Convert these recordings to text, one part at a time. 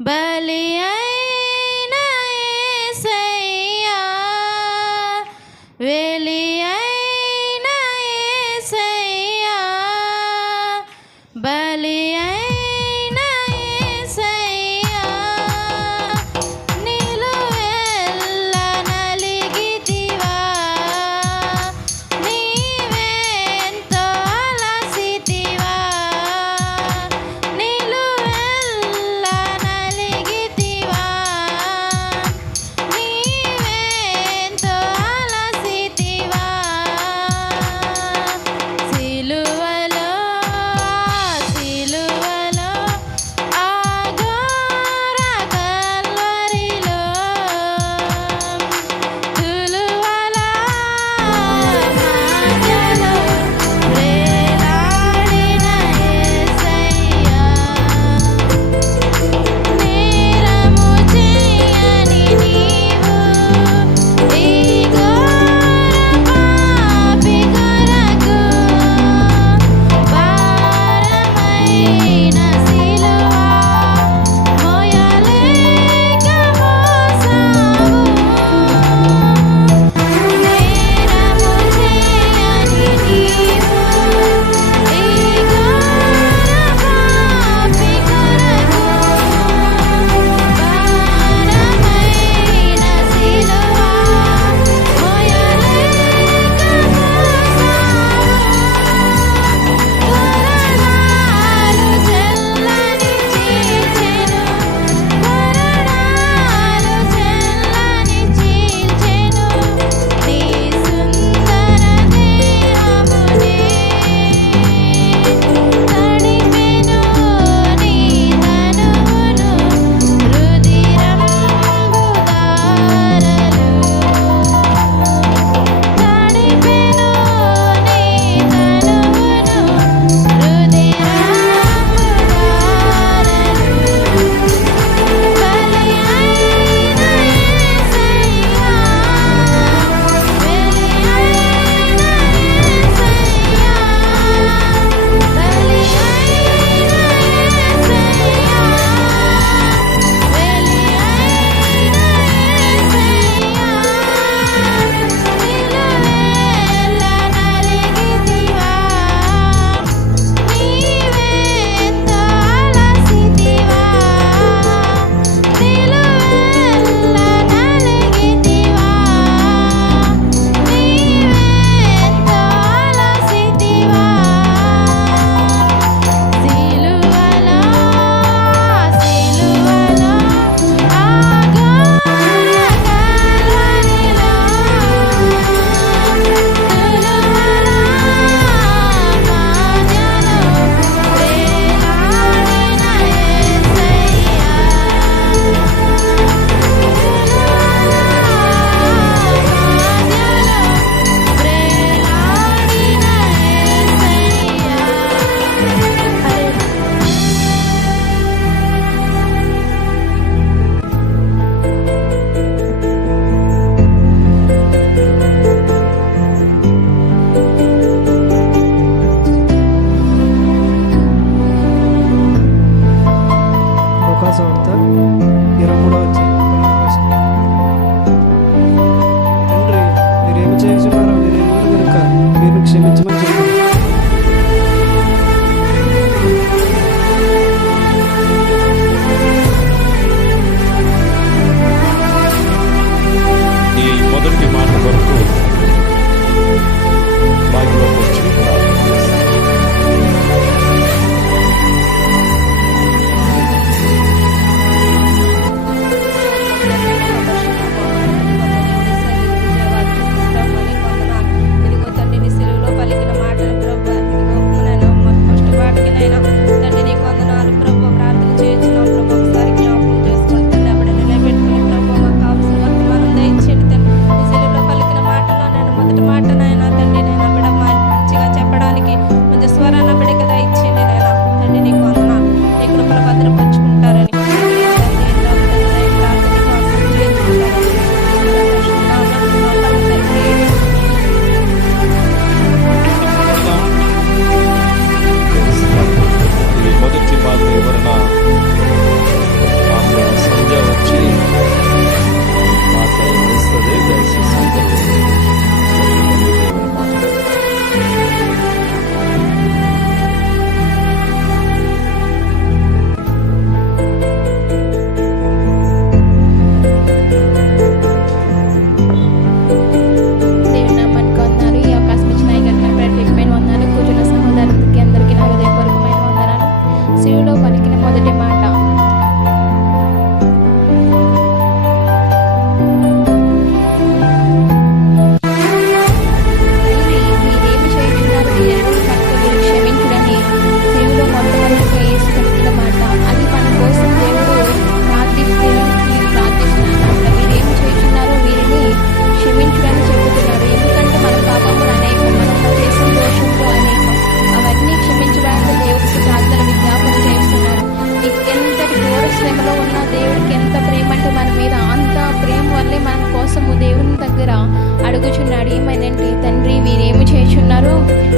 बलिया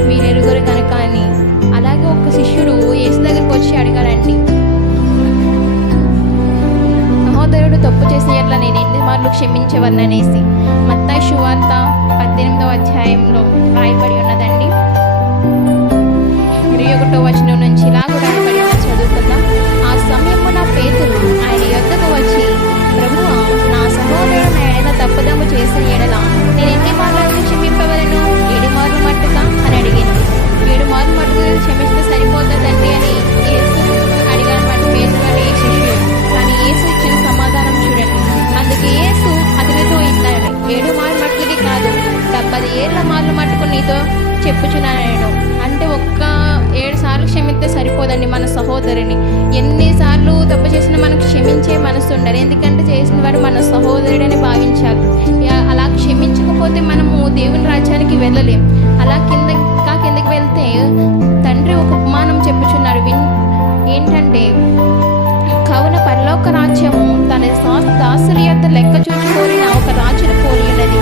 వీరెరుగురు కనుక అని. అలాగే ఒక శిష్యుడు యేసు దగ్గరికి వచ్చి అడిగాడండి. సహోదరుడు తప్పు చేసిన ఎట్లా నేను ఎన్ని మార్లు క్షమించవలననేసి మత్తాయి శువార్త పద్దెనిమిదవ అధ్యాయంలో రాయబడి ఉన్నదండి. ఇరవై ఒకటో వచనం నుంచి ఇలా కూడా చదువుకుందాం. ఆ సమయమున పేతులు ఆయన యొద్దకు వచ్చి ప్రభువా నా సహోదరుడు నా తప్పుదము చేస్తుండరు ఎందుకంటే చేసిన వాడు మన సహోదరుడని భావించాలి. అలా క్షమించకపోతే మనము దేవుని రాజ్యానికి వెళ్ళలేం. అలా కింద కిందకి వెళ్తే తండ్రి ఒక ఉపమానం చెప్పుచున్నారు. విన్ ఏంటంటే కావున పరలోక రాజ్యము తన దాసుల యొక్క లెక్క చూచుకోని ఒక రాజును పోలి ఉన్నది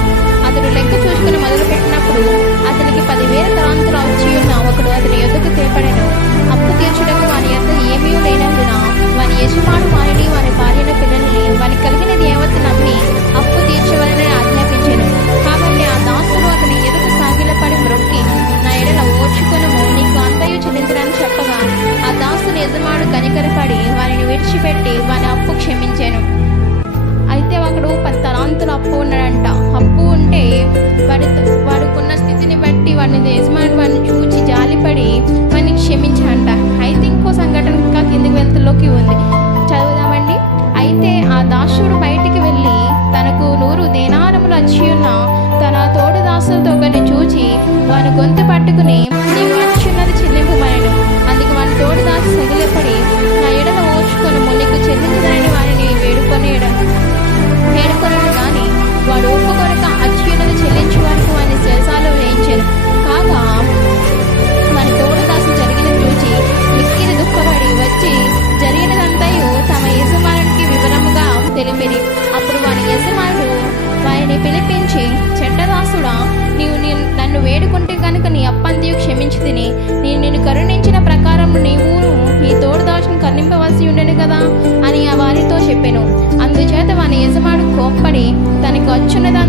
అతడు లెక్క చూసుకుని మొదలుపెట్టినప్పుడు అతనికి పదివేల తరాంతరాలు వచ్చి ఉన్న ఒకడు అతని యుద్ధకు తేపడను అప్పు తీర్చడం వాని ఎంత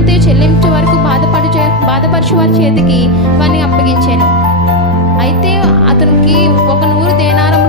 పూర్తి చెల్లించే వరకు బాధపడు బాధపరచు వారి చేతికి వారిని అప్పగించాను. అయితే అతనికి ఒక నూరు దేనారం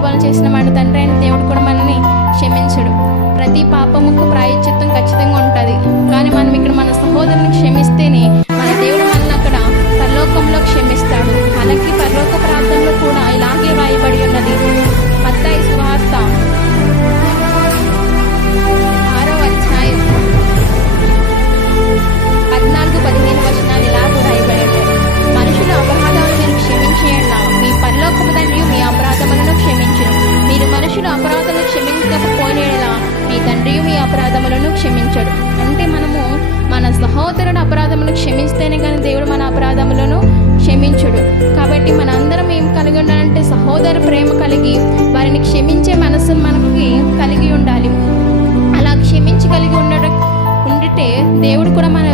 పాపాలు చేసిన వాడిని తండ్రి అయిన దేవుడు కూడా మనల్ని క్షమించడు. ప్రతి పాపముకు ప్రాయచిత్వం ఖచ్చితంగా ఉంటుంది. కానీ మనం ఇక్కడ మన సహోదరుని క్షమిస్తేనే మన దేవుడు మనల్ని అక్కడ పరలోకంలో క్షమిస్తాడు. మనకి పరలోక ప్రాంతం దేవుడు కూడా మన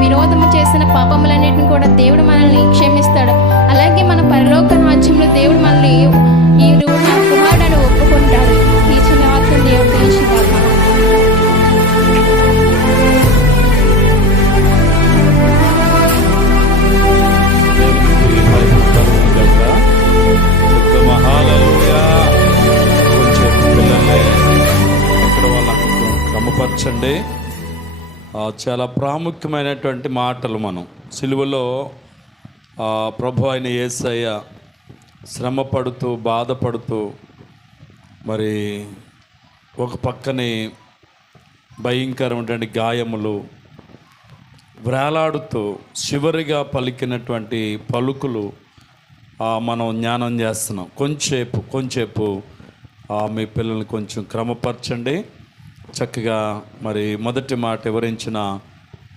వినోదం చేసిన పాపములన్నిటిని కూడా దేవుడు మనల్ని క్షమిస్తాడు. అలాగే మన పరిలోక రాజ్యంలో దేవుడు మనల్ని ఈ కుమారుడు ఒప్పుకుంటాడు. ఈ చిన్న వాక్యం దేవుడు తెలిసిన క్రమపరచండి. చాలా ప్రాముఖ్యమైనటువంటి మాటలు మనం. సిలువలో ప్రభు అయిన ఏసయ్య శ్రమ పడుతూ బాధపడుతూ మరి ఒక పక్కనే భయంకరమైనటువంటి గాయములు వ్రేలాడుతూ చివరిగా పలికినటువంటి పలుకులు మనం జ్ఞానం చేస్తున్నాం. కొంచెంసేపు కొంచెంసేపు మీ పిల్లల్ని కొంచెం క్రమపరచండి. చక్కగా మరి మొదటి మాట వివరించిన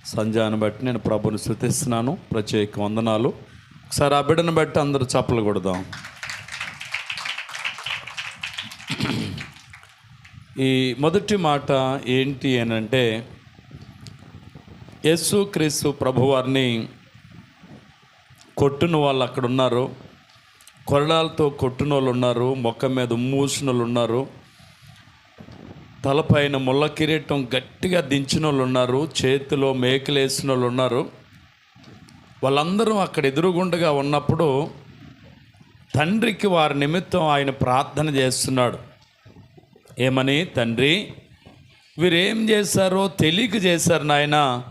సంజాన్ని బట్టి నేను ప్రభుని శృతిస్తున్నాను ప్రత్యేక వందనాలు. ఒకసారి ఆ బిడ్డను బట్టి అందరూ చప్పలు కొడదాం. ఈ మొదటి మాట ఏంటి అని అంటే యేసు క్రీస్తు ప్రభువారిని కొట్టిన వాళ్ళు అక్కడ ఉన్నారు. కొరడాలతో కొట్టిన వాళ్ళు ఉన్నారు. మొక్క మీద మూసిన వాళ్ళు ఉన్నారు. తలపైన ముళ్ళ కిరీటం గట్టిగా దించిన వాళ్ళు ఉన్నారు చేతిలో మేకలు వేసిన వాళ్ళు ఉన్నారు. వాళ్ళందరూ అక్కడ ఎదురుగుండగా ఉన్నప్పుడు తండ్రికి వారి నిమిత్తం ఆయన ప్రార్థన చేస్తున్నాడు. ఏమని? తండ్రి వీరేం చేశారో తెలియక చేశారు నాయన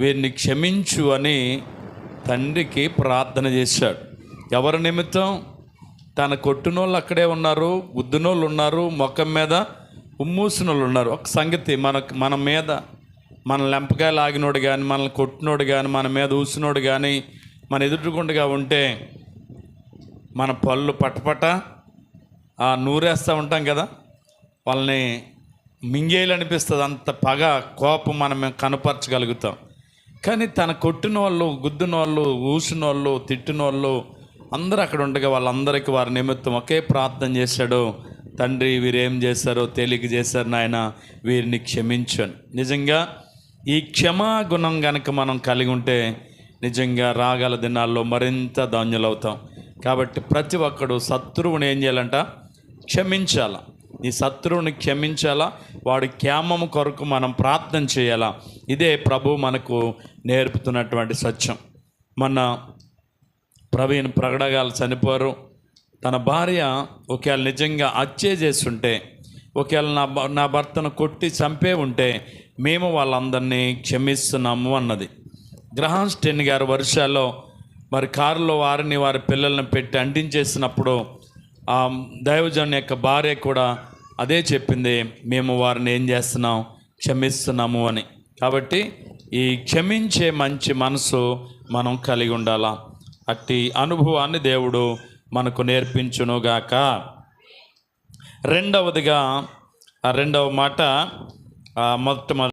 వీరిని క్షమించు అని తండ్రికి ప్రార్థన చేశాడు. ఎవరి నిమిత్తం? తన కొట్టినోళ్ళు అక్కడే ఉన్నారు గుద్దునోళ్ళు ఉన్నారు మొఖం మీద ఉమ్మూసినోళ్ళు ఉన్నారు. ఒక సంగతి మన మన మీద మన లెంపకాయలు ఆగినోడు కానీ మనల్ని కొట్టినోడు కానీ మన మీద ఊసినోడు కానీ మన ఎదుటిగుండగా ఉంటే మన పళ్ళు పటపట ఆ నూరేస్తూ ఉంటాం కదా? వాళ్ళని మింగేయాలనిపిస్తుంది. అంత పగ కోపం మనం కనపరచగలుగుతాం. కానీ తన కొట్టిన వాళ్ళు గుద్దిన వాళ్ళు ఊసిన వాళ్ళు తిట్టిన వాళ్ళు అందరూ అక్కడ ఉండగా వాళ్ళందరికీ వారి నిమిత్తం ఒకే ప్రార్థన చేశాడు. తండ్రి వీరేం చేశారో తేలిక చేశారు నాయన వీరిని క్షమించను. నిజంగా ఈ క్షమా గుణం మనం కలిగి ఉంటే నిజంగా రాగల దినాల్లో మరింత ధాన్యులవుతాం. కాబట్టి ప్రతి ఒక్కడు శత్రువుని ఏం చేయాలంట? క్షమించాల. నీ శత్రువుని క్షమించాలా వాడి క్షేమము కొరకు మనం ప్రార్థన చేయాలా. ఇదే ప్రభు మనకు నేర్పుతున్నటువంటి సత్యం. మన ప్రవీణ్ ప్రగడగాలు చనిపోరు తన భార్య ఒకవేళ నిజంగా హత్య చేస్తుంటే ఒకవేళ నా నా భర్తను కొట్టి చంపే ఉంటే మేము వాళ్ళందరినీ క్షమిస్తున్నాము అన్నది. గ్రహాం స్టెన్ గారు వర్షాల్లో మరి కారులో వారిని వారి పిల్లల్ని పెట్టి అంటించేసినప్పుడు ఆ దైవజన్ యొక్క భార్య కూడా అదే చెప్పింది మేము వారిని ఏం చేస్తున్నాం? క్షమిస్తున్నాము అని. కాబట్టి ఈ క్షమించే మంచి మనసు మనం కలిగి ఉండాలా? అట్టి అనుభవాన్ని దేవుడు మనకు నేర్పించునుగాక. రెండవదిగా ఆ రెండవ మాట ఆ మొట్టమొదటి